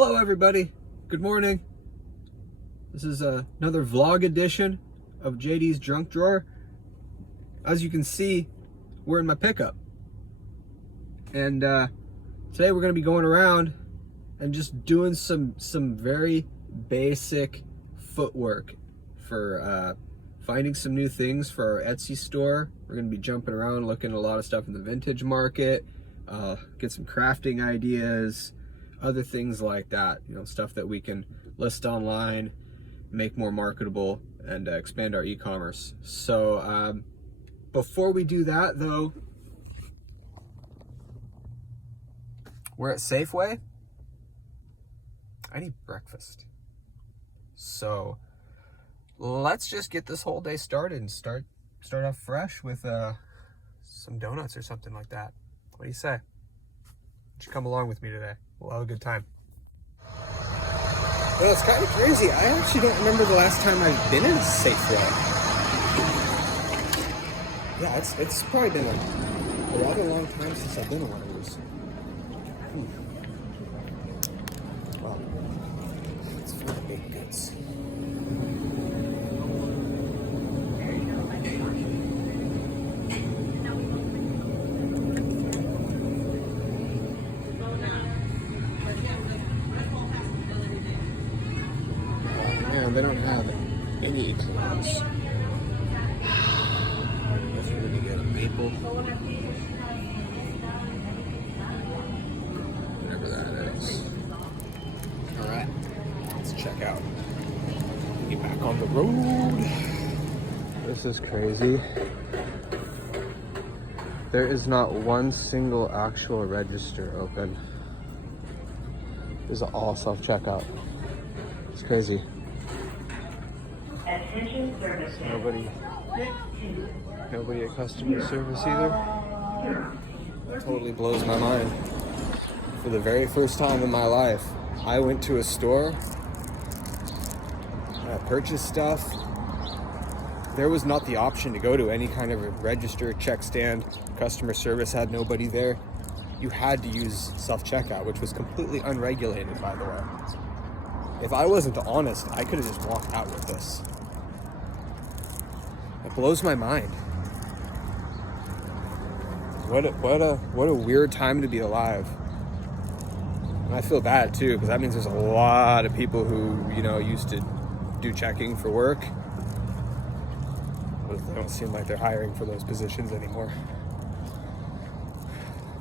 Hello everybody, good morning. This is another vlog edition of JD's Junk Drawer. As you can see, we're in my pickup. And today we're going to be going around and just doing some very basic footwork for finding some new things for our Etsy store. We're going to be jumping around looking at a lot of stuff in the vintage market, get some crafting ideas, other things like that, you know, stuff that we can list online, make more marketable, and expand our e-commerce. So before we do that though, we're at Safeway. I need breakfast. So let's just get this whole day started and start off fresh with some donuts or something like that. What do you say? You should come along with me today. We'll have a good time. Well, it's kind of crazy. I actually don't remember the last time I've been in a Safeway. Yeah, it's probably been a rather long time since I've been in one of these. Wow. It's full of baked goods. They don't have any clothes. That's really good. Maple. Whatever that is. Alright. Let's check out. Get back on the road. This is crazy. There is not one single actual register open. This is all self-checkout. It's crazy. Nobody at customer service either. That totally blows my mind. For the very first time in my life, I went to a store, I purchased stuff. There was not the option to go to any kind of a register, check stand. Customer service had nobody there. You had to use self-checkout, which was completely unregulated, by the way. If I wasn't honest, I could have just walked out with this. It blows my mind. What a weird time to be alive. And I feel bad too, because that means there's a lot of people who, you know, used to do checking for work. But they don't seem like they're hiring for those positions anymore.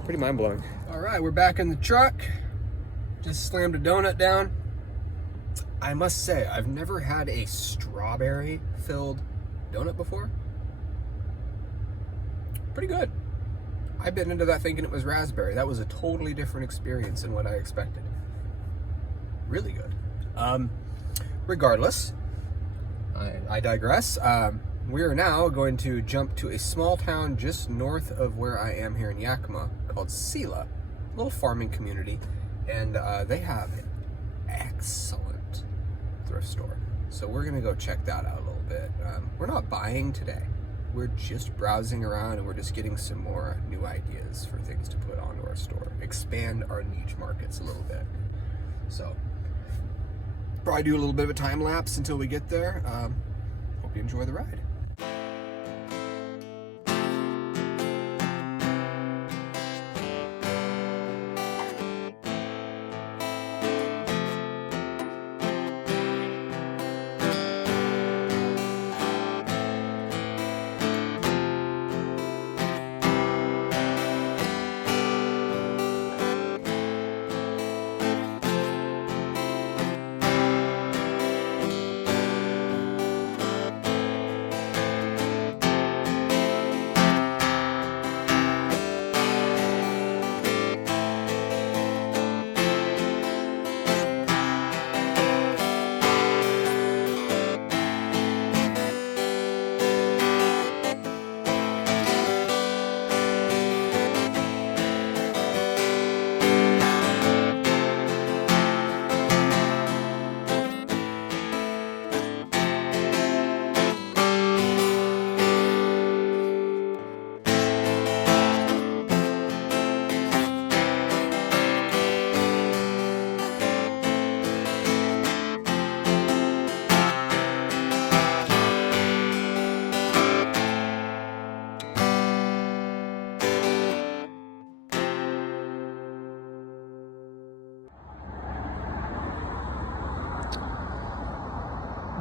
Pretty mind-blowing. All right, we're back in the truck. Just slammed a donut down. I must say, I've never had a strawberry-filled donut before. Pretty good. I bit into that thinking it was raspberry. That was a totally different experience than what I expected. Really good. Regardless, I digress. We are now going to jump to a small town just north of where I am here in Yakima called Sela, a little farming community, and they have an excellent thrift store. So we're gonna go check that out a little bit. We're not buying today. We're just browsing around and we're just getting some more new ideas for things to put onto our store. Expand our niche markets a little bit. So, probably do a little bit of a time lapse until we get there. Hope you enjoy the ride.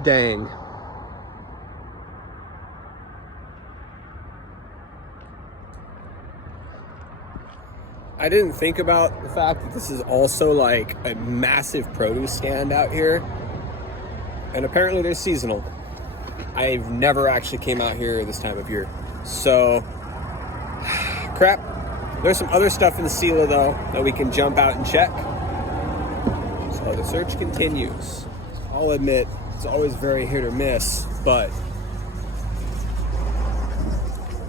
Dang. I didn't think about the fact that this is also like a massive produce stand out here. And apparently they're seasonal. I've never actually came out here this time of year. So, crap. There's some other stuff in the Sela though that we can jump out and check. So the search continues. I'll admit, it's always very hit or miss, but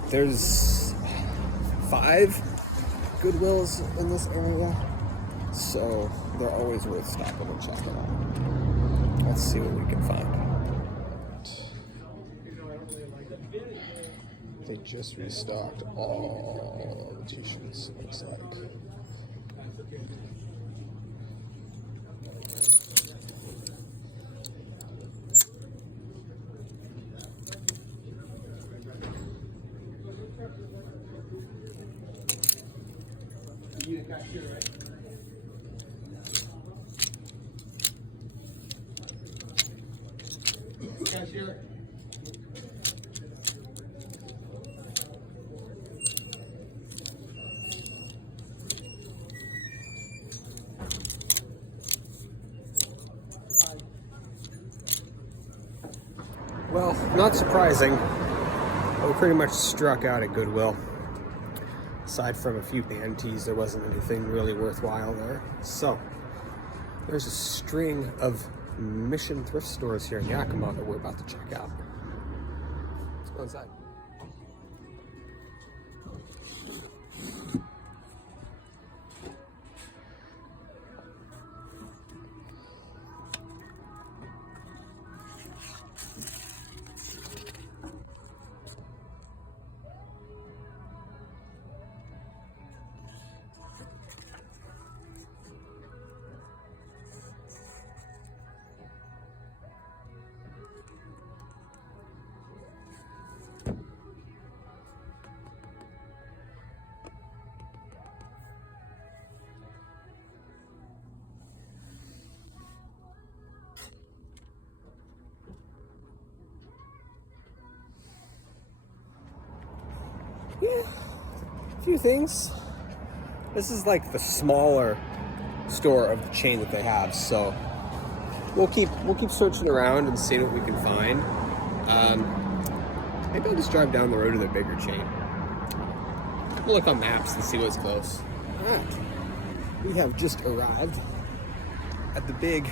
there's 5 Goodwills in this area, so they're always worth stopping and checking out. Let's see what we can find. They just restocked all the t-shirts, looks like. Well, not surprising, we pretty much struck out at Goodwill. Aside from a few band tees, there wasn't anything really worthwhile there. So, there's a string of Mission thrift stores here in Yakima that we're about to check out. Let's go inside. Yeah, a few things. This is like the smaller store of the chain that they have, so we'll keep searching around and seeing what we can find. Maybe I'll just drive down the road to the bigger chain. We'll look on maps and see what's close. All right, we have just arrived at the big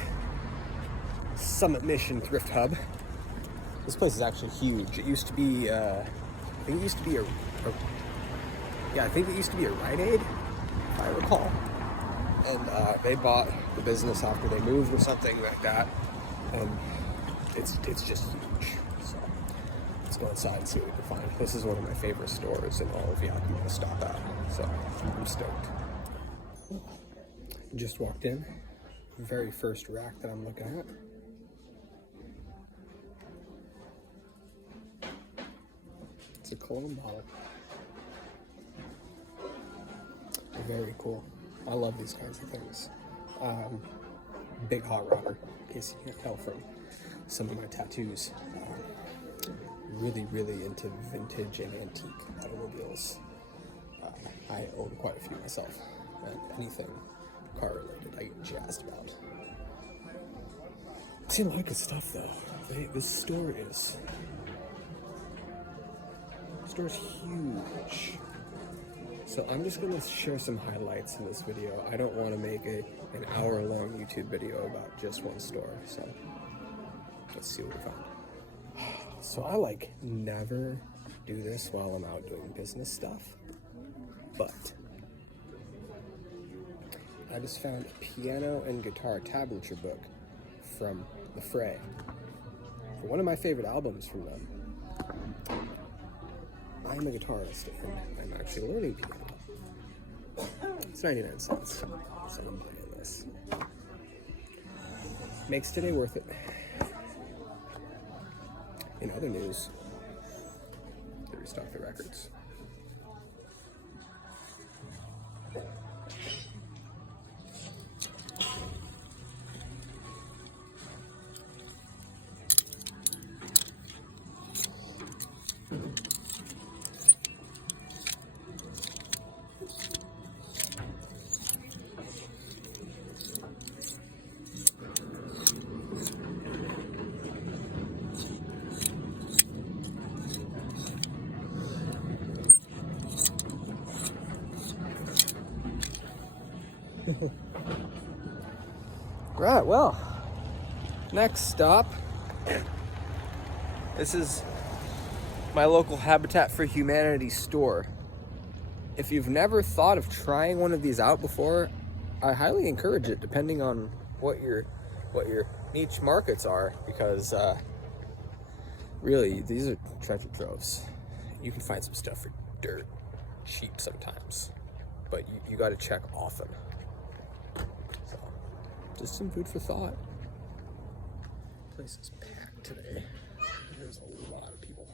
Summit Mission Thrift Hub. This place is actually huge. It used to be, I think it used to be a Rite Aid, if I recall. And they bought the business after they moved or something like that. And it's just huge. So let's go inside and see what we can find. This is one of my favorite stores in all of Yakima to stop at. So I'm stoked. Just walked in. Very first rack that I'm looking at. It's a cologne bottle. Very cool. I love these kinds of things. Big hot rodder, in case you can't tell from some of my tattoos. Really, really into vintage and antique automobiles. I own quite a few myself. And anything car related I get jazzed about. See a lot of good stuff though. This store is huge. So I'm just gonna share some highlights in this video. I don't want to make an hour-long YouTube video about just one store. So let's see what we found. So I like never do this while I'm out doing business stuff, but I just found a piano and guitar tablature book from The Fray for one of my favorite albums from them. I'm a guitarist and I'm actually learning piano. It's 99 cents, so I'm buying this. Makes today worth it. In other news, they restocked the records. Right, well, next stop. This is my local Habitat for Humanity store. If you've never thought of trying one of these out before, I highly encourage it, depending on what your niche markets are, because really, these are treasure troves. You can find some stuff for dirt cheap sometimes, but you got to check often. So, just some food for thought. Place is packed today. There's a lot of people.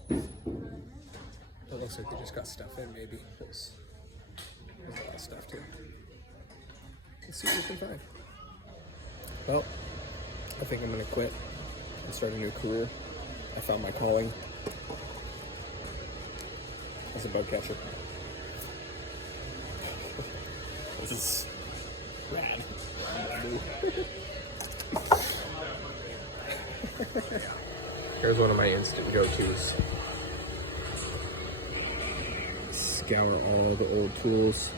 It looks like they just got stuff in, maybe. There's a lot of stuff too. Let's see what we can find. Well, I think I'm gonna quit and start a new career. I found my calling as a bug catcher. This is rad. Here's one of my instant go-tos. Scour all the old tools.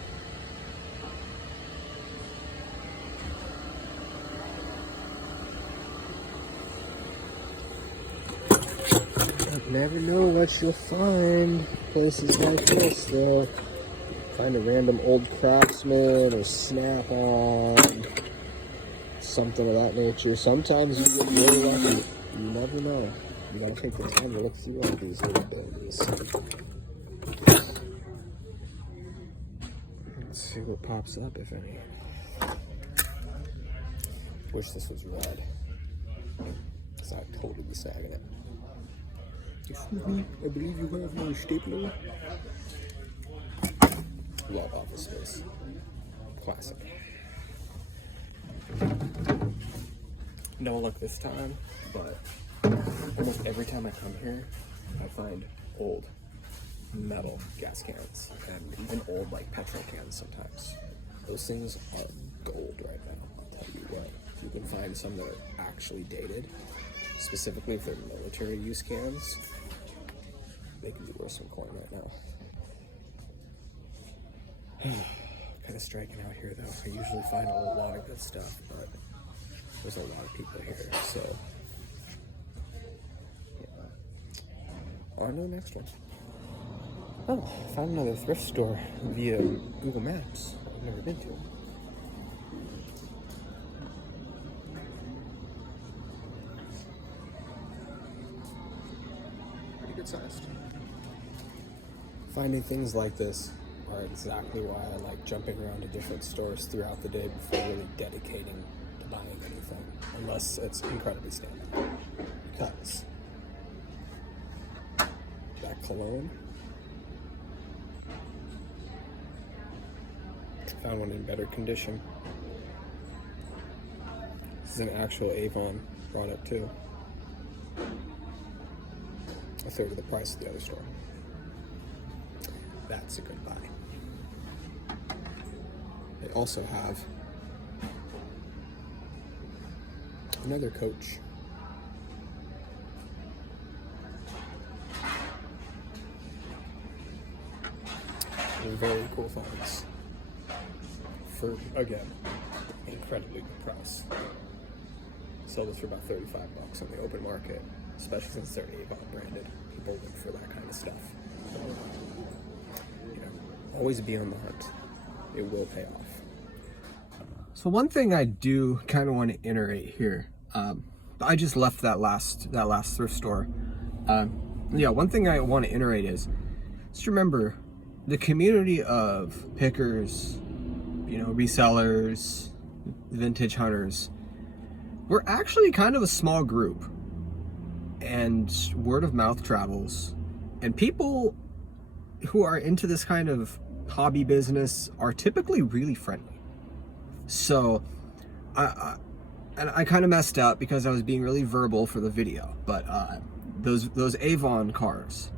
Never know what you'll find. Places like this, they'll find a random old Craftsman or Snap-on, something of that nature. Sometimes you get really lucky. You never know. You gotta take the time to look through all these little things. Let's see what pops up, if any. Wish this was red, because I'd totally be snagging it. Excuse me, I believe you have my stapler. Love Office Space. Classic. No luck this time, but almost every time I come here, I find old metal gas cans and even old like petrol cans sometimes. Those things are gold right now, I'll tell you what. You can find some that are actually dated, specifically if they're military use cans. They can be worth some coin right now. Kind of striking out here though. I usually find a lot of good stuff, but there's a lot of people here, so yeah. On to the next one. Oh, I found another thrift store via Google Maps. I've never been to. Pretty good sized. Finding things like this are exactly why I like jumping around to different stores throughout the day before really dedicating to buying anything, unless it's incredibly standard. Because that cologne, found one in better condition. This is an actual Avon product too. A third of the price of the other store. That's a good buy. They also have another Coach. Very cool finds. For, again, incredibly good price. Sold this for about $35 on the open market, especially since they're Avon branded. People look for that kind of stuff. So, you know, always be on the hunt. It will pay off. So one thing I do kind of want to iterate here, I just left that last thrift store. Yeah, one thing I want to iterate is just remember the community of pickers, you know, resellers, vintage hunters. We're actually kind of a small group, and word of mouth travels, and people who are into this kind of hobby business are typically really friendly. So I kind of messed up because I was being really verbal for the video, but those Avon cars,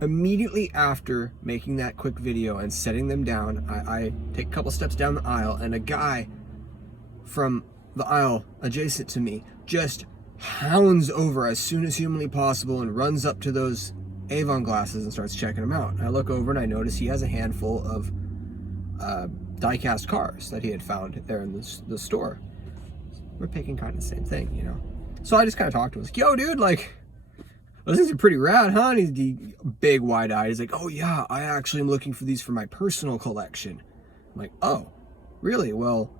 immediately after making that quick video and setting them down, I take a couple steps down the aisle, and a guy from the aisle adjacent to me just hounds over as soon as humanly possible and runs up to those Avon glasses and starts checking them out. I look over and I notice he has a handful of die-cast cars that he had found there in the store. We're picking kind of the same thing, you know. So I just kind of talked to him. I was like, yo, dude, like, those things are pretty rad, huh? And he's big, wide-eyed. He's like, oh, yeah, I actually am looking for these for my personal collection. I'm like, oh, really? Well,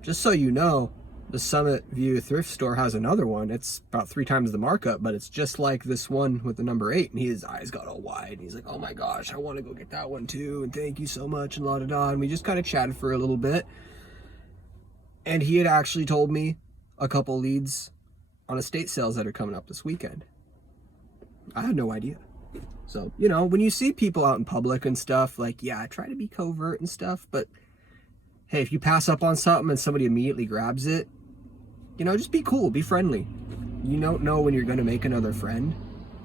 just so you know, the Summit View thrift store has another one. It's about 3 times the markup, but it's just like this one with the number 8. And his eyes got all wide. And he's like, oh, my gosh, I want to go get that one, too. And thank you so much, and la-da-da. And we just kind of chatted for a little bit. And he had actually told me a couple leads on estate sales that are coming up this weekend. I had no idea. So, you know, when you see people out in public and stuff, like, yeah, I try to be covert and stuff, but hey, if you pass up on something and somebody immediately grabs it, you know, just be cool, be friendly. You don't know when you're going to make another friend.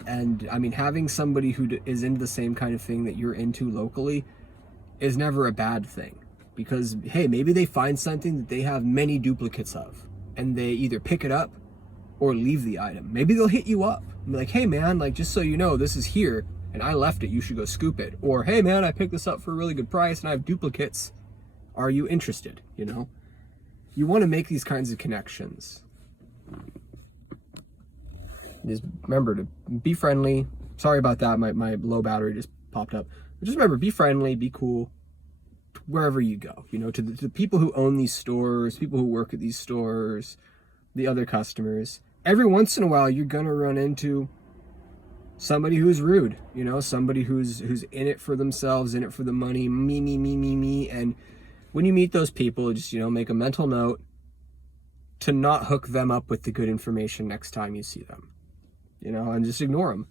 And I mean, having somebody who is into the same kind of thing that you're into locally is never a bad thing. Because, hey, maybe they find something that they have many duplicates of, and they either pick it up or leave the item. Maybe they'll hit you up and be like, hey man, like, just so you know, this is here and I left it, you should go scoop it. Or, hey man, I picked this up for a really good price and I have duplicates. Are you interested? You know, you want to make these kinds of connections. Just remember to be friendly. Sorry about that, my low battery just popped up. But just remember, be friendly, be cool wherever you go. You know, to the people who own these stores, people who work at these stores, the other customers. Every once in a while, you're gonna run into somebody who's rude, you know, somebody who's in it for themselves, in it for the money, me. And when you meet those people, just, you know, make a mental note to not hook them up with the good information next time you see them, you know, and just ignore them.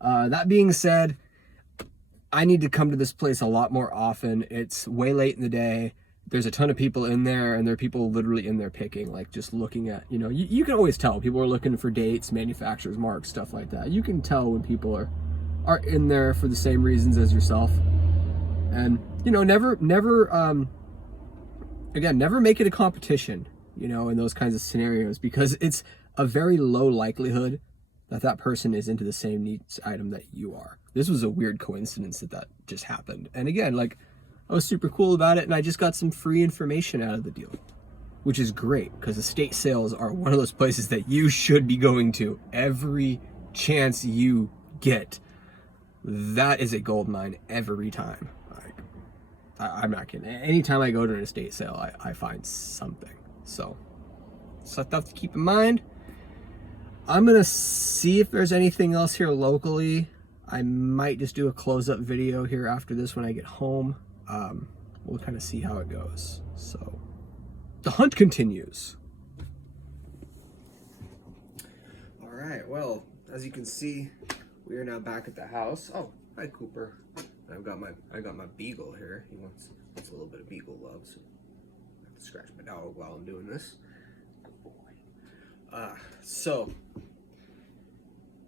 That being said, I need to come to this place a lot more often. It's way late in the day. There's a ton of people in there, and there are people literally in there picking, like, just looking at, you know, you can always tell people are looking for dates, manufacturers, marks, stuff like that. You can tell when people are in there for the same reasons as yourself. And, you know, never make it a competition, you know, in those kinds of scenarios, because it's a very low likelihood that person is into the same needs item that you are. This was a weird coincidence that just happened. And again, like, I was super cool about it, and I just got some free information out of the deal, which is great, because estate sales are one of those places that you should be going to every chance you get. That is a gold mine every time. I'm not kidding. Anytime I go to an estate sale, I find something. So stuff to keep in mind. I'm gonna see if there's anything else here locally. I might just do a close-up video here after this when I get home. We'll kind of see how it goes. So the hunt continues. All right, well, as you can see, we are now back at the house. Oh, hi Cooper. I got my beagle here. He wants a little bit of beagle love, so I have to scratch my dog while I'm doing this. Good boy. So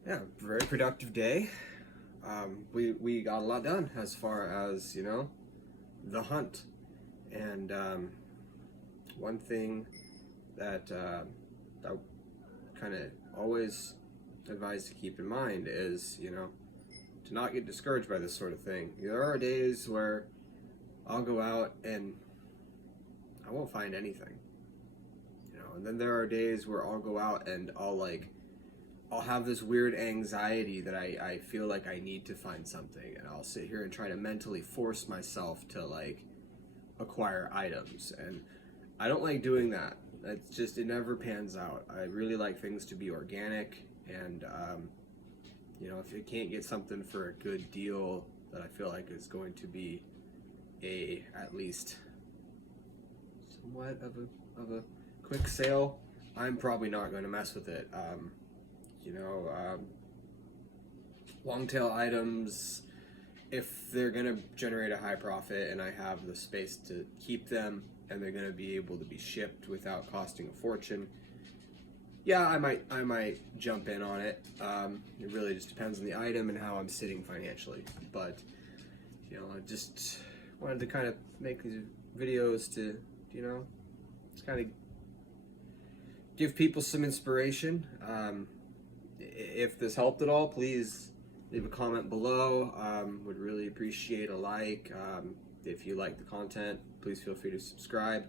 yeah, very productive day. We got a lot done as far as, you know, the hunt. And one thing that I kind of always advise to keep in mind is, you know, to not get discouraged by this sort of thing. There are days where I'll go out and I won't find anything, you know, and then there are days where I'll go out and I'll have this weird anxiety that I feel like I need to find something, and I'll sit here and try to mentally force myself to, like, acquire items, and I don't like doing that. It's just, it never pans out. I really like things to be organic, and you know, if you can't get something for a good deal that I feel like is going to be at least somewhat of a quick sale, I'm probably not going to mess with it. You know, long tail items, if they're going to generate a high profit and I have the space to keep them and they're going to be able to be shipped without costing a fortune, yeah, I might jump in on it. It really just depends on the item and how I'm sitting financially. But, you know, I just wanted to kind of make these videos to, you know, just kind of give people some inspiration. If this helped at all, please leave a comment below. Would really appreciate a like. If you like the content, please feel free to subscribe.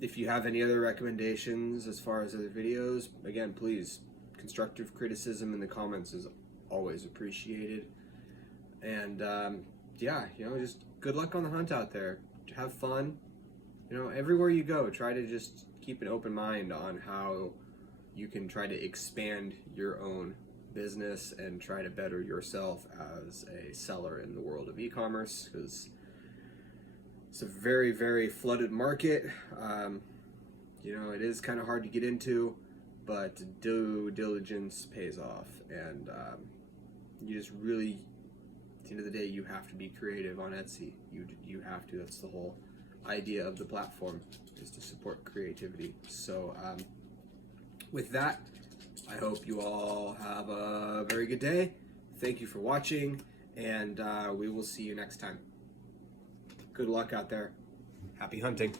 If you have any other recommendations as far as other videos, again, please, constructive criticism in the comments is always appreciated. And yeah, just good luck on the hunt out there. Have fun. Everywhere you go, try to just keep an open mind on how you can try to expand your own business and try to better yourself as a seller in the world of e-commerce, because it's a very, very flooded market. It is kind of hard to get into, but due diligence pays off, and you just really, at the end of the day, you have to be creative on Etsy. You have to. That's the whole idea of the platform, is to support creativity. So with that, I hope you all have a very good day. Thank you for watching, and we will see you next time. Good luck out there. Happy hunting.